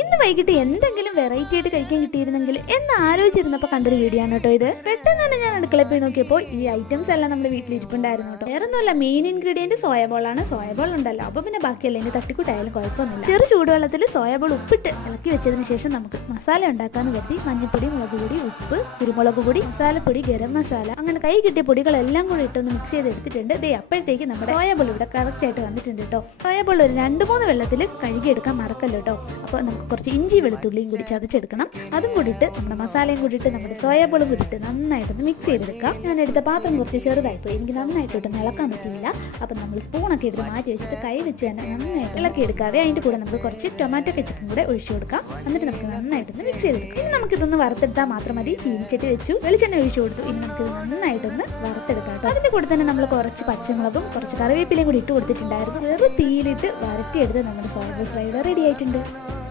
ഇന്ന് വൈകിട്ട് എന്തെങ്കിലും വെറൈറ്റി ആയിട്ട് കഴിക്കാൻ കിട്ടിയിരുന്നെങ്കിൽ എന്ന് ആലോചിച്ചിരുന്നപ്പോൾ കണ്ടൊരു വീഡിയോ ആണ് കേട്ടോ ഇത്. പെട്ടെന്ന് തന്നെ ഞാൻ അടുക്കളയിൽ പോയി നോക്കിയപ്പോൾ ഈ ഐറ്റംസ് എല്ലാം നമ്മുടെ വീട്ടിലിരിപ്പുണ്ടായിരുന്നു കേട്ടോ. വേറൊന്നുമല്ല, മെയിൻ ഇൻഗ്രീഡിയൻറ്റ് സോയാബോളാണ്. സോയാബോൾ ഉണ്ടല്ലോ, അപ്പോൾ പിന്നെ ബാക്കിയല്ല ഇനി തട്ടിക്കൂട്ടായാലും കുഴപ്പമൊന്നുമില്ല. ചെറു ചൂടുവെള്ളത്തിൽ സോയാബോൾ ഉപ്പിട്ട് ഇളക്കി വെച്ചതിന് ശേഷം നമുക്ക് മസാല ഉണ്ടാക്കാന്ന് കരുതി മഞ്ഞൾപ്പൊടി, മുളക് പൊടി, ഉപ്പ്, കുരുമുളക് പൊടി, മസാലപ്പൊടി, ഗരം മസാല, അങ്ങനെ കൈ കിട്ടിയ പൊടികളെല്ലാം കൂടി ഇട്ടൊന്ന് മിക്സ് ചെയ്ത് എടുത്തിട്ടുണ്ട്. ദേ അപ്പോഴത്തേക്ക് നമ്മുടെ സോയാബോൾ ഇവിടെ കറക്റ്റ് ആയിട്ട് വന്നിട്ടുണ്ട് കേട്ടോ. സോയാബോൾ ഒരു 2-3 വെള്ളത്തിൽ കഴുകിയെടുക്കാൻ മറക്കല്ലോ കേട്ടോ. അപ്പോൾ നമുക്ക് കുറച്ച് ഇഞ്ചി വെളുത്തുള്ളിയും കൂടി ചതച്ചെടുക്കണം. അതും കൂടിയിട്ട് നമ്മുടെ മസാലയും കൂടിയിട്ട് നമ്മുടെ സോയാബോളും കൂടിയിട്ട് നന്നായിട്ടൊന്ന് മിക്സ് ചെയ്തെടുക്കാം. ഞാൻ എടുത്ത പാത്രം കുറച്ച് ചെറുതായിപ്പോയി, എനിക്ക് നന്നായിട്ടൊന്ന് ഇളക്കാൻ പറ്റിയില്ല. അപ്പം നമ്മൾ സ്പൂണൊക്കെ എടുത്ത് മാറ്റി വെച്ചിട്ട് കൈ വെച്ച് തന്നെ നന്നായിട്ട് ഇളക്കി എടുക്കാവേ. അതിൻ്റെ കൂടെ നമുക്ക് കുറച്ച് ടൊമാറ്റോ കെച്ചപ്പും കൂടെ ഒഴിച്ചു കൊടുക്കാം. എന്നിട്ട് നമുക്ക് നന്നായിട്ടൊന്ന് മിക്സ് ചെയ്തെടുക്കാം. ഇനി നമുക്കിതൊന്ന് വറുത്തെടുത്താൽ മാത്രം മതി. ചീനിച്ചട്ടി വെച്ചു, വെളിച്ചെണ്ണ ഒഴിച്ചു കൊടുത്തു. ഇനി നമുക്കിത് നന്നായിട്ടൊന്ന് വറുത്തെടുക്കാം കേട്ടോ. അതിൻ്റെ കൂടെ തന്നെ നമ്മൾ കുറച്ച് പച്ചമുളകും കുറച്ച് കറിവേപ്പിലയും കൂടി ഇട്ട് കൊടുത്തിട്ടുണ്ടായിരുന്നു. ചെറു തീയിലിട്ട് വരട്ടിയെടുത്ത് നമ്മുടെ സോയാബോൾ ഫ്രൈഡ് റെഡി ആയിട്ടുണ്ട്.